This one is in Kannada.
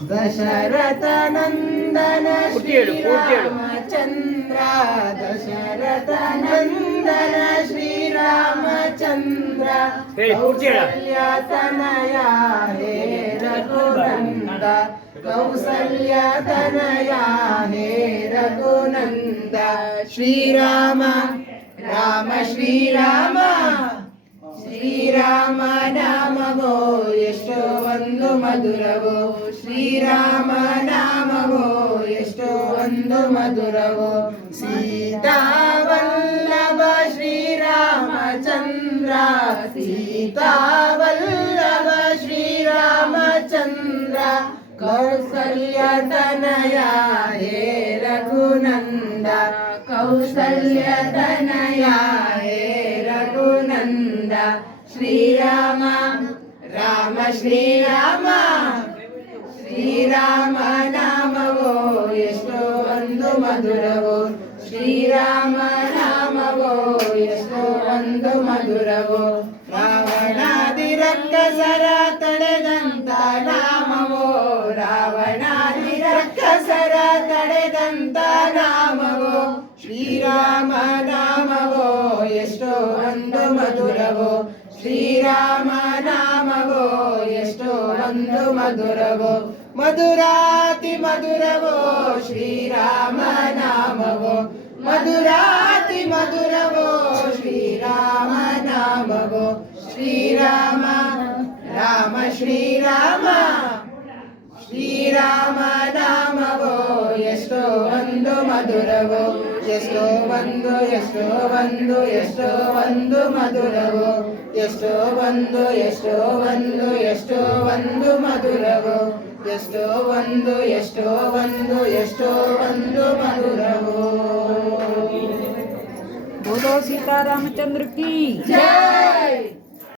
दशरथ नंदन श्रीरामचंद्र दशरथ नंदन श्रीरामचंद्र कौसल्यतनया हे रघुनंद कौसल्यतनया हे रघुनंद श्रीराम राम श्रीराम ಶ್ರೀರಾಮ ನಾಮವೋ ಎಷ್ಟೋ ಒಂದು ಮಧುರವೋ ಶ್ರೀರಾಮ ನಾಮವೋ ಎಷ್ಟೋ ಒಂದು ಮಧುರವೋ ಸೀತಾವಲ್ಲಭ ಶ್ರೀರಾಮಚಂದ್ರ ಸೀತಾವಲ್ಲಭ ಶ್ರೀರಾಮಚಂದ್ರ ಕೌಸಲ್ಯತನಯ ಹೇ ರಘುನಂದ ಕೌಸಲ್ಯತನಯ ಹೇ ರಘುನಂದ ಶ್ರೀರಾಮ ರಾಮ ಶ್ರೀರಾಮ ಶ್ರೀರಾಮ ನಾಮವೋ ಎಷ್ಟೋ ಒಂದು ಮಧುರವೋ ಶ್ರೀರಾಮ ನಾಮವೋ ಎಷ್ಟೋ ಒಂದು ಮಧುರವೋ ರಾವಣಾದಿ ರಕ್ಕಸರ ತಡೆದಂತ ನಾಮವೋ ರಾವಣಾದಿ ರಕ್ಕಸರ ತಡೆದಂತ ನಾಮವೋ ಶ್ರೀರಾಮ ನಾಮವೋ ಎಷ್ಟೋ ಒಂದು ಮಧುರವೋ ಶ್ರೀರಾಮ ನಾಮವೋ ಎಷ್ಟೋ ಒಂದು ಮಧುರವೋ ಮಧುರಾತಿ ಮಧುರವೋ ಶ್ರೀರಾಮ ನಾಮವೋ ಮಧುರಾತಿ ಮಧುರವೋ ಶ್ರೀರಾಮ ನಾಮವೋ ಶ್ರೀರಾಮ ರಾಮ ಶ್ರೀರಾಮ ಶ್ರೀರಾಮ ನಾಮವೋ ಎಷ್ಟೋ ಒಂದು ಮಧುರವೋ ಎಷ್ಟೋ ಒಂದು ಎಷ್ಟೋ ಒಂದು ಎಷ್ಟೋ ಒಂದು ಮಧುರವೋ ಎಷ್ಟೋ ಒಂದು ಎಷ್ಟೋ ಒಂದು ಎಷ್ಟೋ ಒಂದು ಮಧುರವೋ ಎಷ್ಟೋ ಒಂದು ಎಷ್ಟೋ ಒಂದು ಎಷ್ಟೋ ಒಂದು ಮಧುರವೋ बोलो सीतारामचंद्र की जय।